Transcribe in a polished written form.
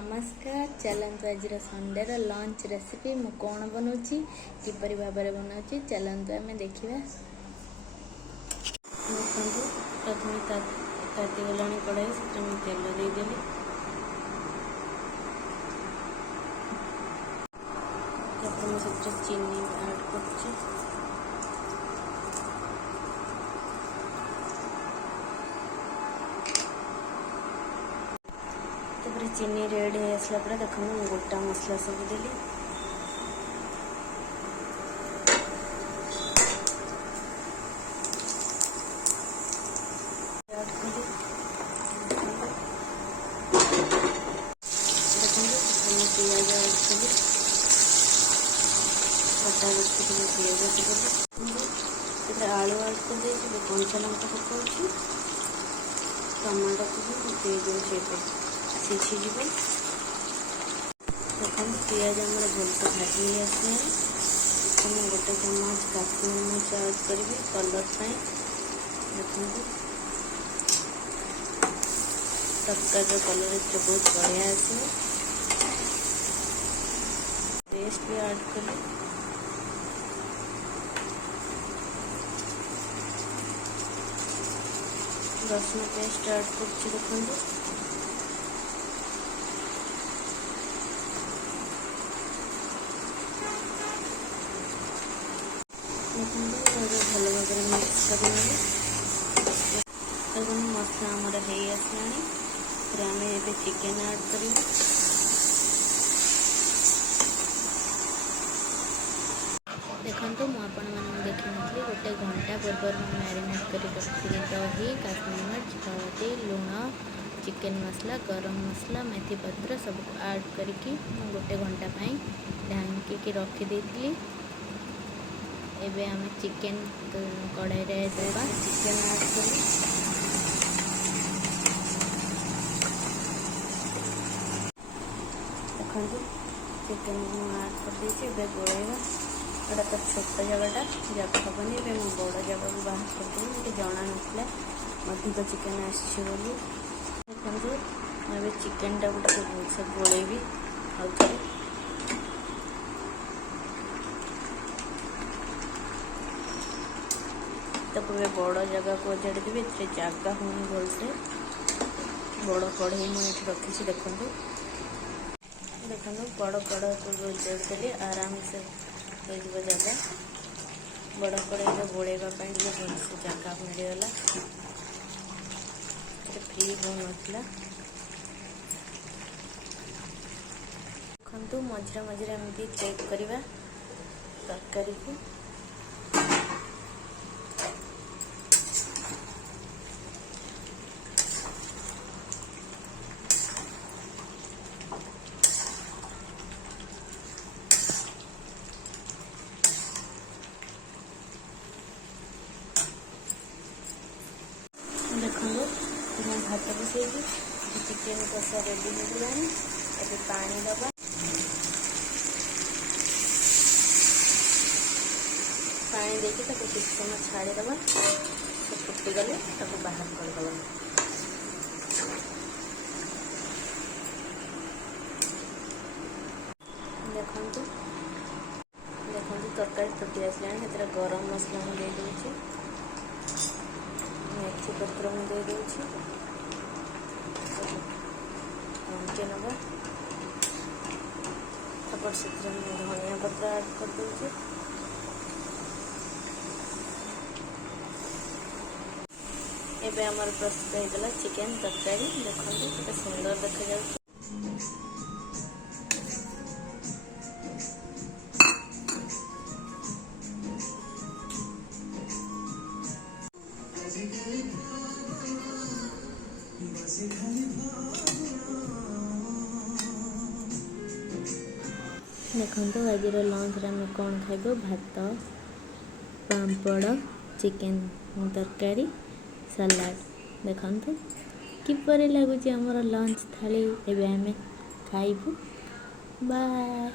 नमस्कार। चलतु आज संडे लंच रेसिपी मु कौन बनाऊँगी किपरि भाव में बनाऊँगी चलतु आम देखा। देखो प्रथम तातीगला कड़ाई से तेल देदेली प्रथम से चीनी ऐड कर चीनी रेड हो आसला देखो गोटा मसला सब देली पियाज ऐड कली कटा रखी पियाज आलू ऐड कर कंचा लंका पकाऊँ टमाटो को दे दे सीझीज देखो पियाज आम भलसे भाजी आसला गोटे चम्मच काश्मीर मिर्च ऐड करी कलर देखो तरकारी कलर बहुत बढ़िया आस पेस्ट भी ऐड करी रसुण पेस्ट ऐड कर देखो भल भाव मिक्स कर मसला आमर हो आसला आम ए चिकेन ऐड कर देखो मुझे देखी नी गोटे घंटा पूर्व मैरिनेट कर रखी दही काश्मीर मिर्च हल्दी लुण चिकेन मसला गरम मसला मेथी पत्र सब ऐड करके गोटे घंटा ढांकी रखीदी। एबे आम चिकेन कढ़ाई रे देबा चिकेन ऐड करी देखो चिकेन ऐड कर दीजिए गोलेगा एटा तो छोट जगटा जगह हेनी ए बड़ जगह को बाहर करदेवी मुझे जना ना अधिक चिकेन आसी देखो मैं चिकेन टा गोटे भलसे गोलेबी आउे तक बड़ जगह को उजाड़ी देवी जगह हूँ भलसे बड़ कढ़ई मुझे रखी देखो देखो बड़ कढ़ई को उजाड़ी देली आराम से हो जगह बड़ कढ़ई गोलेवाई भलसे जगह मिलगला फ्री हो ना देखु मझे मझे एमती चेक करवा तरकारी को देखो मैं भात बसई चिकेन कषा रेडी हो गलानी ए पानी दबा पानी देके कुछ समय छाड़ीदबा फुटी गले बाहर करदबा देखो देखो तरकारी फुटी आसला गरम मसला मुझे दे दूँ मेथी पत्र दे दूँगी ढांकी नवा तापर से धनिया पत्र ऐड कर दूँगी एबे आमर प्रस्तुत होगा चिकेन तरकारी देखो केते सुंदर देखा जाउछि। देखो आज लंच आम कौन खाइब भात पापड़ चिकेन तरकारी सलाड देखो किपरि लगुच आमर लंच थाली एबे आम खाइबु बाय।